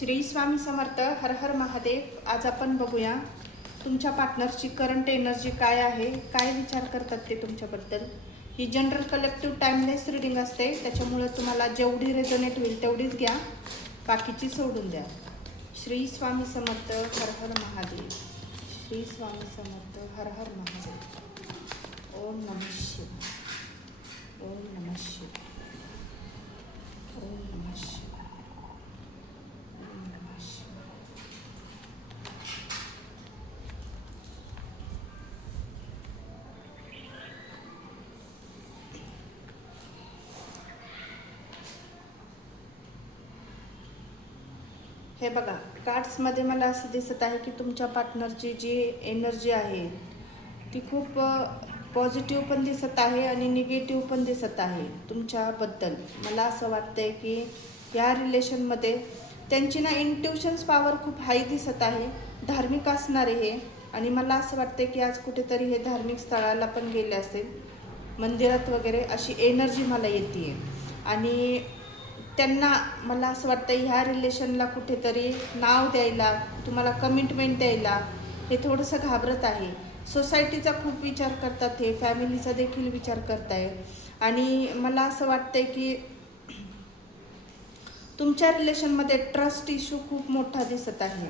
श्री स्वामी समर्थ. हर हर महादेव. आज आपण बघूया तुमच्या पार्टनरची करंट एनर्जी काय आहे, काय विचार करतात ते तुमच्याबद्दल. ही जनरल कलेक्टिव्ह टाइमलेस रीडिंग असते, त्याच्यामुळे तुम्हाला जेवढी रेझोनेट होईल तेवढीच घ्या, बाकीची सोडून द्या. श्री स्वामी समर्थ. हर हर महादेव. श्री स्वामी समर्थ. हर हर महादेव. ओम नमः शिवाय. ओम नमः शिवाय. ओम नमः शिवाय. हे बघा, कार्ड्समध्ये मला असं दिसत आहे की तुमच्या पार्टनरची जी एनर्जी आहे ती खूप पॉझिटिव्ह पण दिसत आहे आणि निगेटिव्ह पण दिसत आहे तुमच्याबद्दल. मला असं वाटतंय की या रिलेशनमध्ये त्यांची ना इंट्युशन्स पॉवर खूप हाय दिसत आहे, धार्मिक असणारे हे. आणि मला असं वाटतंय की आज कुठेतरी हे धार्मिक स्थळाला पण गेले असेल, मंदिरात वगैरे, अशी एनर्जी मला येते. आणि त्यांना मला असं वाटतं ह्या रिलेशनला कुठेतरी नाव द्यायला, तुम्हाला कमिटमेंट द्यायला हे थोडंसं घाबरत आहे. सोसायटीचा खूप विचार करतात हे, फॅमिलीचा देखील विचार करताय. आणि मला असं वाटतंय की तुमच्या रिलेशनमध्ये ट्रस्ट इश्यू खूप मोठा दिसत आहे,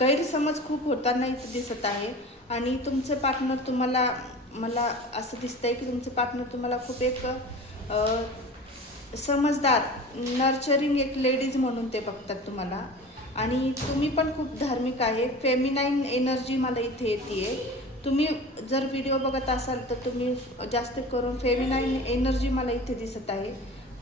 गैरसमज खूप होताना इथं दिसत आहे. आणि तुमचे पार्टनर तुम्हाला, मला असं दिसतंय की तुमचे पार्टनर तुम्हाला खूप एक समजदार, नर्चरिंग एक लेडीज म्हणून ते बघतात तुम्हाला. आणि तुम्ही पण खूप धार्मिक आहे, फेमिनाईन एनर्जी मला इथे येते. तुम्ही जर व्हिडिओ बघत असाल तर तुम्ही जास्त करून फेमिनाईन एनर्जी मला इथे दिसत आहे.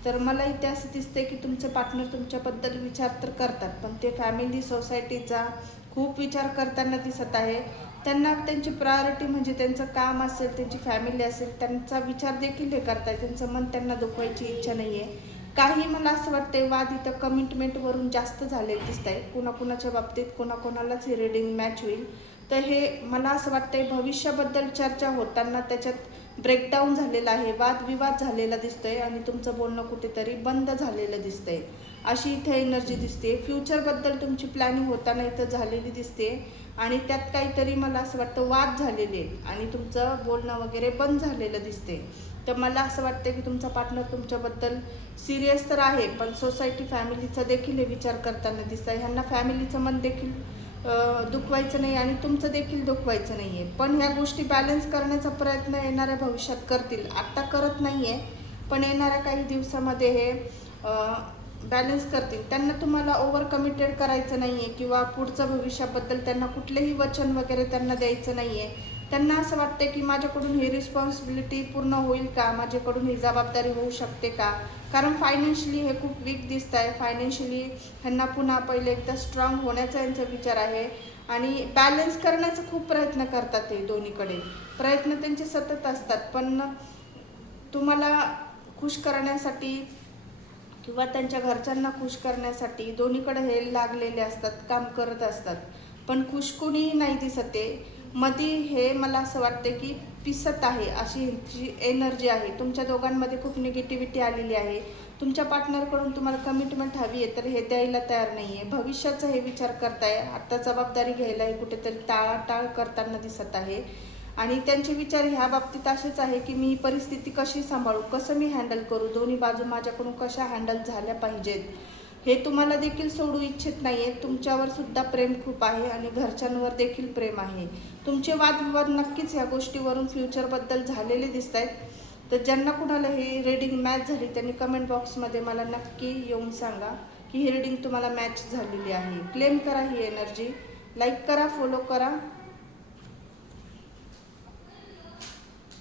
तर मला इथे असं दिसतंय की तुमचे पार्टनर तुमच्याबद्दल विचार तर करतात, पण ते फॅमिली, सोसायटीचा खूप विचार करताना दिसत आहे. त्यांना त्यांची प्रायोरिटी म्हणजे त्यांचं काम असेल, त्यांची फॅमिली असेल, त्यांचा विचार देखील हे करताय. त्यांचं मन त्यांना दुखवायची इच्छा नाही आहे. काही मला असं वाटतंय वाद इथं कमिटमेंटवरून जास्त झालेले दिसत आहे. कुणाकुणाच्या बाबतीत कुणाकुणालाच हे रीडिंग मॅच होईल. तर हे मला असं वाटतंय भविष्याबद्दल चर्चा होताना त्याच्यात ब्रेकडाऊन झालेला आहे, वादविवाद झालेला दिसतोय आणि तुमचं बोलणं कुठेतरी बंद झालेलं दिसतंय, अशी इथे एनर्जी दिसते. फ्युचरबद्दल तुमची प्लॅनिंग होताना इथं झालेली दिसते आणि त्यात काहीतरी मला असं वाटतं वाद झालेले आणि तुमचं बोलणं वगैरे बंद झालेलं दिसते. तर मला असं वाटतं की तुमचा पार्टनर तुमच्याबद्दल सिरियस तर आहे, पण सोसायटी, फॅमिलीचा देखील हे विचार करताना दिसत आहे. ह्यांना फॅमिलीचं मन देखील दुखवायचं नाही आणि तुमचं देखील दुखवायचं नाही आहे. पण ह्या गोष्टी बॅलन्स करण्याचा प्रयत्न येणाऱ्या भविष्यात करतील. आत्ता करत नाही आहे, पण येणाऱ्या काही दिवसामध्ये हे बॅलन्स करतील. त्यांना तुम्हाला ओव्हर कमिटेड करायचं नाही आहे किंवा पुढचं भविष्याबद्दल त्यांना कुठलेही वचन वगैरे त्यांना द्यायचं नाही आहे. त्यांना असं वाटतं की माझ्याकडून ही रिस्पॉन्सिबिलिटी पूर्ण होईल का, माझ्याकडून ही जबाबदारी होऊ शकते का. कारण फायनान्शियली हे खूप वीक दिसत आहे. फायनान्शियली ह्यांना पुन्हा पहिले एकदा स्ट्रॉंग होण्याचा यांचा विचार आहे आणि बॅलन्स करण्याचा खूप प्रयत्न करतात. ते दोन्हीकडे प्रयत्न त्यांचे सतत असतात, पण तुम्हाला खुश करण्यासाठी किंवा त्यांच्या घरच्यांना खुश करण्यासाठी दोन्हीकडे हे लागलेले असतात, काम करत असतात. पण खुश कोणीही नाही दिसते. मध्ये हे मला असं वाटतं की पिसत आहे, अशी ह्यांची एनर्जी आहे. तुमच्या दोघांमध्ये खूप निगेटिव्हिटी आलेली आहे. तुमच्या पार्टनरकडून तुम्हाला कमिटमेंट हवी आहे, तर हे द्यायला तयार नाही आहे. भविष्याचा हे विचार करताय, आत्ता जबाबदारी घ्यायला हे कुठेतरी टाळाटाळ करताना दिसत आहे. आणि त्यांचे विचार ह्या बाबतीत असेच आहे की मी ही परिस्थिती कशी सांभाळू, कसं मी हँडल करू, दोन्ही बाजू माझ्याकडून कशा हँडल झाल्या पाहिजेत, हे तुम्हाला देखील सोडू इच्छित नाही आहे. तुमच्यावर सुद्धा प्रेम खूप आहे आणि घरच्यांवर देखील प्रेम आहे. तुमचे वादविवाद नक्कीच ह्या गोष्टीवरून फ्युचरबद्दल झालेले दिसत आहेत. तर ज्यांना कुणाला ही रीडिंग मॅच झाली त्यांनी कमेंट बॉक्समध्ये मला नक्की येऊन सांगा की ही रीडिंग तुम्हाला मॅच झालेली आहे. क्लेम करा ही एनर्जी, लाईक करा, फॉलो करा.